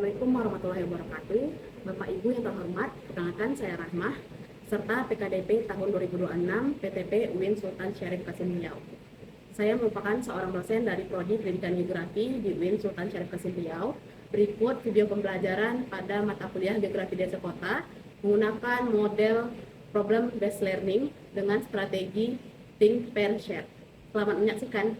Assalamualaikum warahmatullahi wabarakatuh. Bapak Ibu yang terhormat, perkenalkan saya Rahmah, serta PKDP tahun 2026 PTP UIN Sultan Syarif Qasim Riau. Saya merupakan seorang dosen dari Prodi Pendidikan Geografi di UIN Sultan Syarif Qasim Riau. Berikut video pembelajaran pada mata kuliah Geografi Desa Kota menggunakan model Problem Based Learning dengan strategi Think, Pair, Share. Selamat menyaksikan.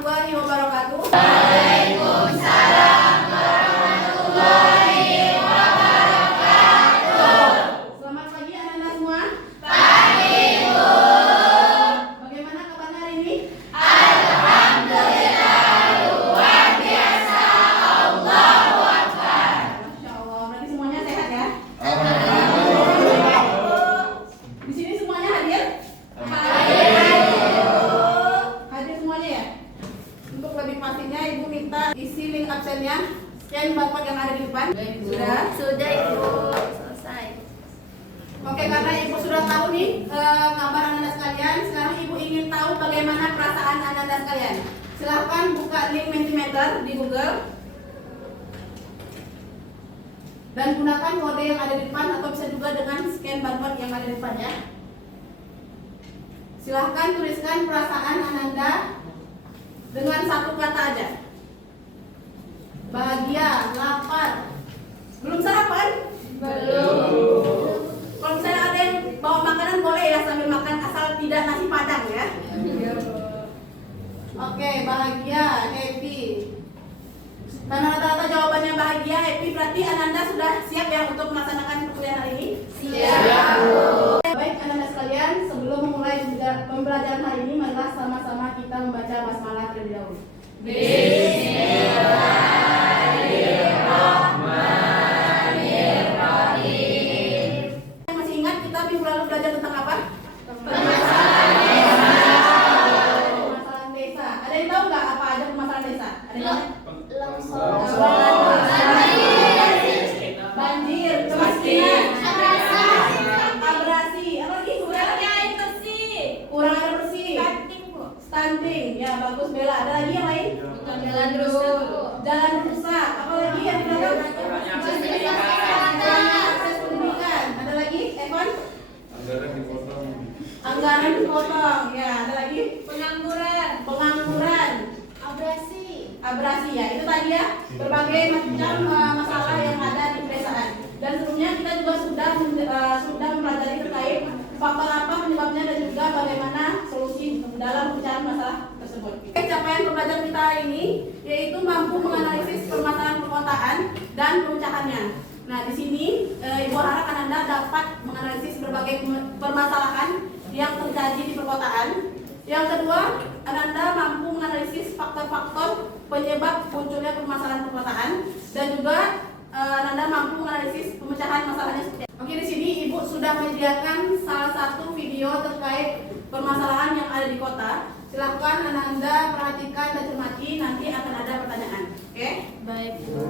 Warahmatullahi wabarakatuh. Waalaikumsalam warahmatullahi wabarakatuh. Selamat pagi anak-anak semua. Pagi Bu. Bagaimana kabarnya hari ini? Alhamdulillah luar biasa. Allahu Akbar. Masya Allah, berarti semuanya sehat ya? Di sini semuanya hadir? Hadir semuanya ya? Untuk lebih pastinya Ibu minta isi link absennya, scan barcode yang ada di depan. Sudah? Sudah Ibu. Selesai. Oke, karena Ibu sudah tahu nih kabar anak-anak sekalian, sekarang Ibu ingin tahu bagaimana perasaan anak-anak sekalian. Silahkan buka link Mentimeter di Google dan gunakan kode yang ada di depan atau bisa juga dengan scan barcode yang ada di depan ya. Silahkan tuliskan perasaan Ananda dengan satu kata aja. Bahagia, lapar. Belum sarapan? Kalau misalnya ada yang bawa makanan boleh ya sambil makan, asal tidak nasi padang ya. Oke, bahagia, happy. Karena rata-rata jawabannya bahagia, happy, berarti Ananda sudah siap ya untuk melaksanakan perkuliahan hari ini? Siap. Baik Ananda sekalian, sebelum memulai pembelajaran hari ini, marilah sama-sama kita membaca basmalah terlebih dahulu. Bismillahirrahmanirrahim. Masih ingat kita minggu lalu belajar tentang apa? Permasalahan Permasalahan desa. Ada yang tahu nggak apa aja permasalahan desa? Ada yang tahu? Banjir, kemiskinan, abrasi, apa lagi? Kurang air bersih, stunting, ya bagus Bella. Ada lagi yang lain? Jalan rusak, apa lagi yang kita tahu? Akses pendidikan. Ada lagi? Evan? Anggaran dipotong. Ya, ada lagi? Pengangguran. Abrasi ya, itu tadi ya berbagai macam masalah yang ada di pedesaan. Dan sebelumnya kita juga sudah mempelajari terkait faktor apa penyebabnya dan juga bagaimana solusi dalam pemecahan masalah tersebut. Capaian pembelajaran kita hari ini yaitu mampu menganalisis permasalahan perkotaan dan pemecahannya. Nah, di sini Ibu harap Anda dapat menganalisis berbagai permasalahan yang terjadi di perkotaan. Yang kedua, Anda mampu menganalisis faktor-faktor penyebab munculnya permasalahan perkotaan dan juga Anda mampu menganalisis pemecahan masalahnya. Oke, di sini Ibu sudah menyediakan salah satu video terkait permasalahan yang ada di kota. Silahkan Anda perhatikan dan cermati, nanti akan ada pertanyaan. Oke? Baik Bu.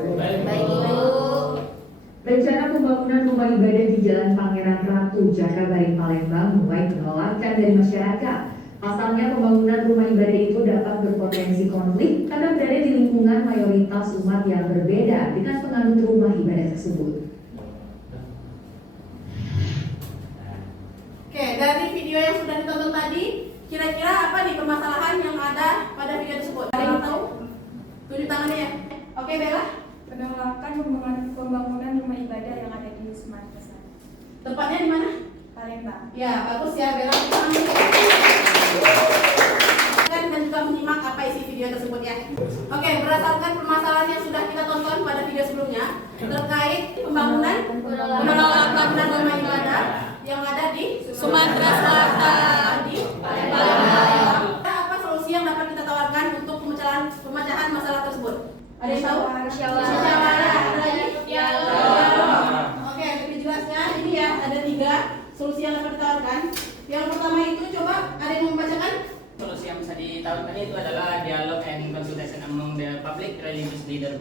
Rencana pembangunan rumah ibadah di Jalan Pangeran Ratu, Jakabaring, Palembang mulai penolakan dari masyarakat. Pasalnya pembangunan rumah ibadah itu dapat berpotensi konflik karena berada di lingkungan mayoritas umat yang berbeda dengan penganut rumah ibadah tersebut. Oke, dari video yang sudah ditonton tadi, kira-kira apa nih permasalahan yang ada pada video tersebut? Ada yang tahu? Tunjuk tangannya ya. Oke, Bella. Penolakan pembangunan rumah ibadah yang ada di Sumatera. Tempatnya di mana? Palembang. Ya, bagus ya Bella. Dan juga menyimak apa isi video tersebut ya. Oke, berdasarkan permasalahan yang sudah kita tonton pada video sebelumnya terkait penolakan pembangunan rumah ibadah yang ada di Sumatera Selatan di Palembang. Apa solusi yang dapat kita tawarkan untuk pemecahan masalah tersebut? Ada yang tahu? Musyawarah. Ada lagi? Oke, lebih jelasnya ini ya ada 3 solusi yang dapat ditawarkan. Yang pertama itu coba ada yang membacakan? Solusi yang bisa ditawarkan itu adalah dialog and consultation among the public religious leader.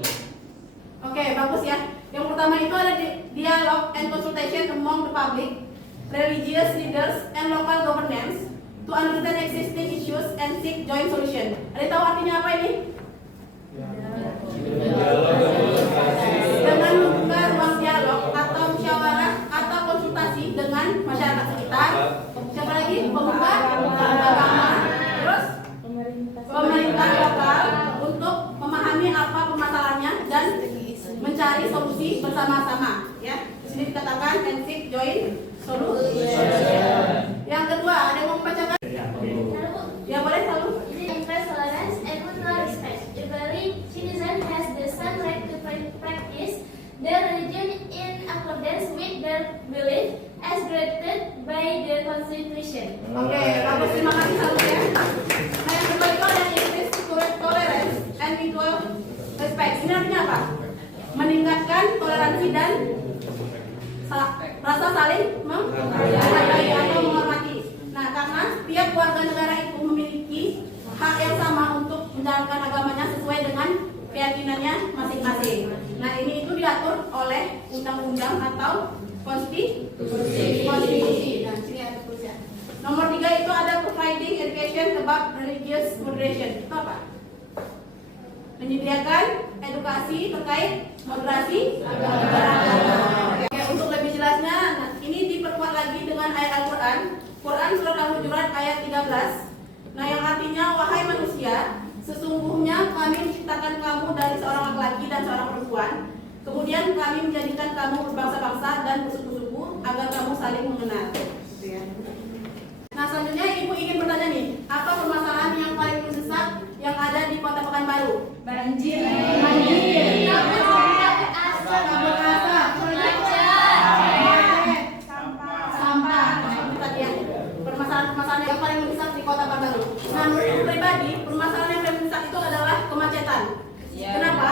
Oke, bagus ya. Yang pertama itu ada dialog and consultation among the public, religious leaders and local governance to understand existing issues and seek joint solution. Ada yang tahu artinya apa ini? lagi pemuka agama, terus pemerintah lokal untuk memahami apa permasalahannya dan mencari solusi bersama-sama. Ya, di sini dikatakan and seek joint solution. Yang kedua, ada yang mau membacakan? Ya boleh selalu. Interest, tolerance, and mutual respect. Every citizen has the same right to practice their religion in accordance with their belief as granted by the Constitution. Oke, bagus, terima kasih selalu ya. Nah, yang kedua itu ada increase tolerance and mutual respect. Ini artinya apa? Meningkatkan toleransi dan rasa saling menghargai atau menghormati. Nah, karena setiap warga negara itu memiliki hak yang sama untuk menjalankan agamanya sesuai dengan keyakinannya masing-masing. Nah, ini itu diatur oleh undang-undang atau konstitusi. Nah, sini ada tulisnya. Nomor 3 itu ada providing education about religious moderation. Itu apa? Menyediakan edukasi terkait moderasi agama. Oke, untuk lebih jelasnya, nah, ini diperkuat lagi dengan ayat Al-Quran. Quran surat Al-Hujurat ayat 13. Nah, yang artinya, wahai manusia, sesungguhnya kami menciptakan kamu dari seorang laki-laki dan seorang perempuan. Kemudian kami menjadikan kamu berbangsa-bangsa dan bersuku-suku agar kamu saling mengenal. Nah, selanjutnya ibu ingin bertanya nih, apa permasalahan yang paling mendesak yang ada di Kota Pekanbaru? Banjir. Kabut asap, sampah. Nah, itu tadi ya, permasalahan yang paling mendesak di Kota Pekanbaru. Nah, menurut pribadi, permasalahan yang paling mendesak itu adalah kemacetan. Kenapa?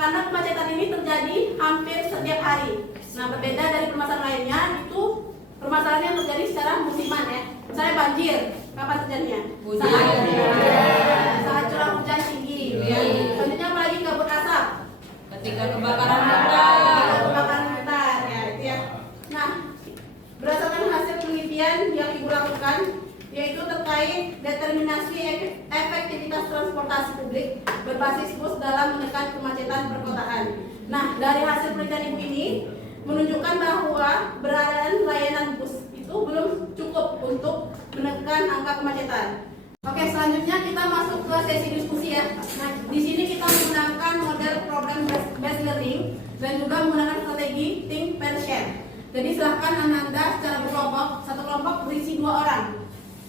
Karena kemacetan ini terjadi hampir setiap hari. Nah, berbeda dari permasalahan lainnya, itu permasalahan yang terjadi secara musiman ya. Misalnya banjir, kapan terjadinya? Saat curah hujan tinggi. Selanjutnya apalagi kabut asap. Ketika kebakaran hutan. Kebakaran hutan, ya itu ya. Nah, berdasarkan hasil penelitian yang ibu lakukan, yaitu terkait determinasi efektivitas transportasi publik berbasis bus dalam menekan kemacetan perkotaan. Nah, dari hasil penelitian ibu ini menunjukkan bahwa beradaban layanan bus itu belum cukup untuk menekan angka kemacetan. Oke, selanjutnya kita masuk ke sesi diskusi ya. Nah, di sini kita menggunakan model problem based learning dan juga menggunakan strategi think, pair, share. Jadi silahkan Ananda secara berkelompok, satu kelompok berisi 2 orang.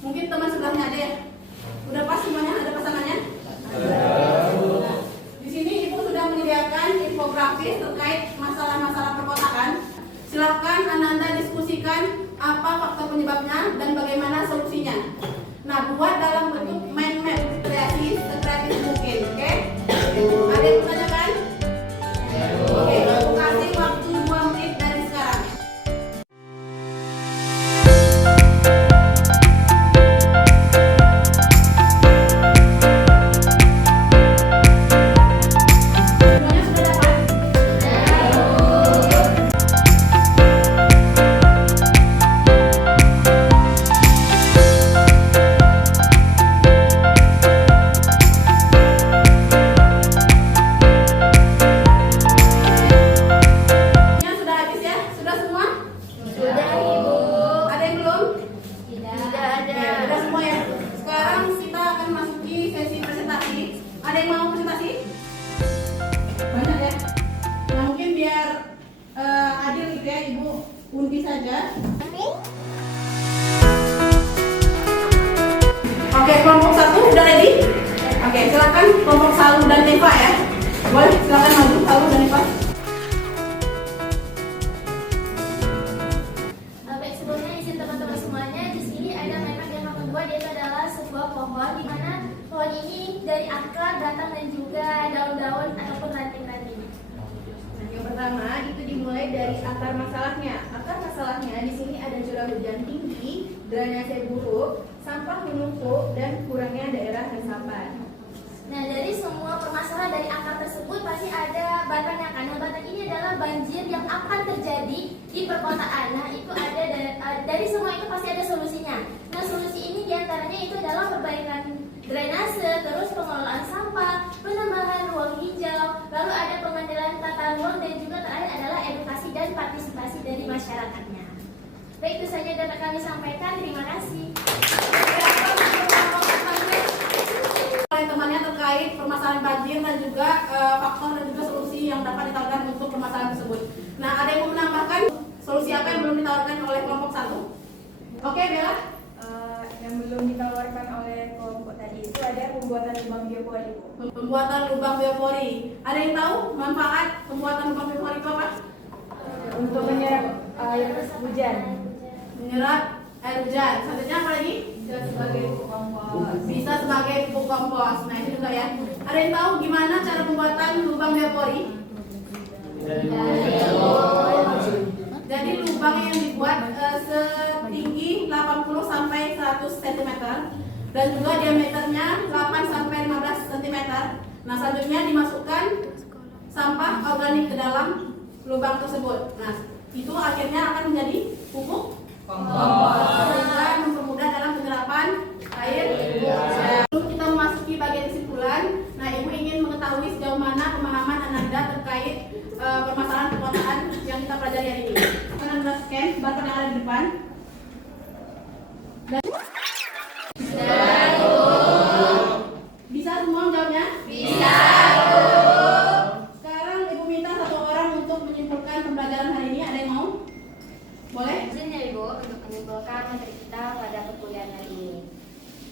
Mungkin teman sebelahnya ada ya. Udah pas semuanya, ada pasangannya? Nah, di sini ibu sudah menyediakan infografis terkait masalah-masalah perkotaan. Silahkan Ananda diskusikan apa faktor penyebabnya dan bagaimana solusinya. Nah, buat dalam bentuk mind map kreatif sekreatif mungkin, oke? Ada yang bertanyakan? Oke, aku kasih waktu 2 menit dari sekarang. Semuanya sudah dapat? Semuanya sudah habis ya? Sudah semua? Sudah, Ibu. Ada yang belum? Tidak ada. Ya, udah semua ya. Sekarang kita akan masuki sesi presentasi. Ada yang mau presentasi? Banyak ya. Nah, mungkin biar adil gitu ya, Ibu undi saja. Oke, kelompok 1 udah ready? Oke, silakan kelompok Salu dan Neva ya. Boleh, silakan maju Salu dan Neva. Baik, sebelumnya izin teman-teman semuanya, di sini ada map yang kami buat, yaitu adalah sebuah pohon di mana pohon ini dari akar, batang dan juga daun-daun ataupun ranting-ranting. Nah, yang pertama itu dimulai dari akar masalahnya. Akar masalahnya di sini ada curah hujan tinggi, drainase buruk, sampah menumpuk, dan kurangnya daerah resapan. Nah, dari semua permasalahan dari akar tersebut pasti ada batangnya kan. Nah, batang ini adalah banjir yang akan terjadi di perkotaan. Nah, itu ada dari semua itu pasti ada solusinya. Nah, solusi ini diantaranya itu adalah perbaikan drainase, terus pengelolaan sampah, penambahan ruang hijau, lalu ada pengendalian tata ruang, dan juga terakhir adalah edukasi dan partisipasi dari masyarakatnya. Baik, itu saja dapat kami sampaikan. Terima kasih. tersebut. Nah, ada yang mau menambahkan solusi apa yang belum ditawarkan oleh kelompok 1? Oke, Bella. Yang belum ditawarkan oleh kelompok tadi itu ada pembuatan lubang biopori. Pembuatan lubang biopori. Ada yang tahu manfaat pembuatan lubang biopori itu apa? Untuk menyerap air hujan. Menyerap air hujan. Selanjutnya apa lagi? Bisa sebagai pupuk kompos. Bisa sebagai pupuk kompos. Nah, itu juga ya. Ada yang tahu gimana cara pembuatan lubang biopori? Jadi lubang yang dibuat setinggi 80 sampai 100 cm dan juga diameternya 8 sampai 15 cm. Nah, selanjutnya dimasukkan sampah organik ke dalam lubang tersebut. Nah, itu akhirnya akan menjadi pupuk kompos sehingga mempermudah dalam penyerapan air hujan. Sebelum kita memasuki bagian kesimpulan, nah Ibu ingin mengetahui sejauh mana pemahaman Ananda terkait permasalahan perkotaan yang kita pelajari hari ini. Ananda scan barcode yang ada di depan. Bisa semua menjawabnya? Bisa. Sekarang Ibu minta satu orang untuk menyimpulkan pembelajaran hari ini. Ada yang mau? Boleh? Izin ya Ibu untuk menyimpulkan materi kita pada perkuliahan hari ini.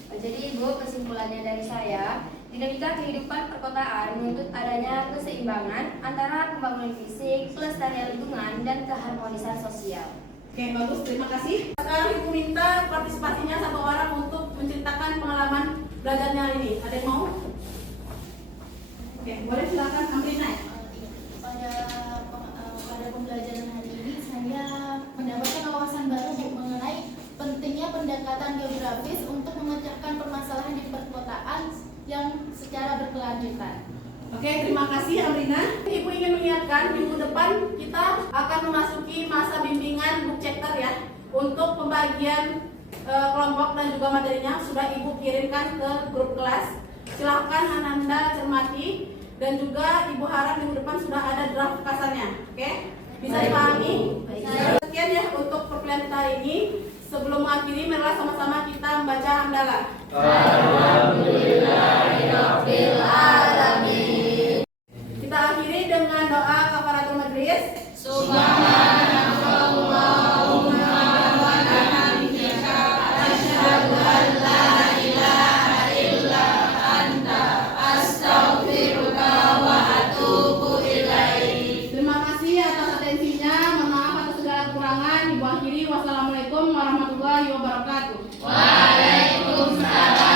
Jadi Ibu, kesimpulannya dari saya, dinamika kehidupan perkotaan menuntut adanya keseimbangan antara pembangunan fisik, pelestarian lingkungan, dan keharmonisan sosial. Oke, bagus. Terima kasih. Sekarang Ibu minta partisipasinya satu orang untuk menceritakan pengalaman belajarnya hari ini. Ada yang mau? Oke, boleh silakan Amrina. Pada pembelajaran hari ini saya mendapatkan wawasan baru mengenai pentingnya pendekatan geografis untuk memecahkan permasalahan di perkotaan yang secara berkelanjutan. Oke, terima kasih Amrina. Ibu ingin mengingatkan minggu depan kita akan memasuki masa bimbingan book chapter ya. Untuk pembagian kelompok dan juga materinya sudah Ibu kirimkan ke grup kelas. Silahkan Ananda cermati dan juga Ibu harap minggu depan sudah ada draft kasarnya. Oke? Bisa dipahami? Sekian ya untuk perkuliahan kita hari ini. Sebelum mengakhiri, marilah sama-sama kita membaca hamdalah. Alhamdulillahirabbil alamin. Kita akhiri dengan doa kafaratul majlis. Subhanallahumma wa bihamdika asyhadu an la ilaha illa anta astaghfiruka wa atubu ilaik. Terima kasih atas atensinya. Mohon maaf atas segala kekurangan. Ibu akhiri. Wassalamualaikum warahmatullahi wabarakatuh. Waalaikumsalam.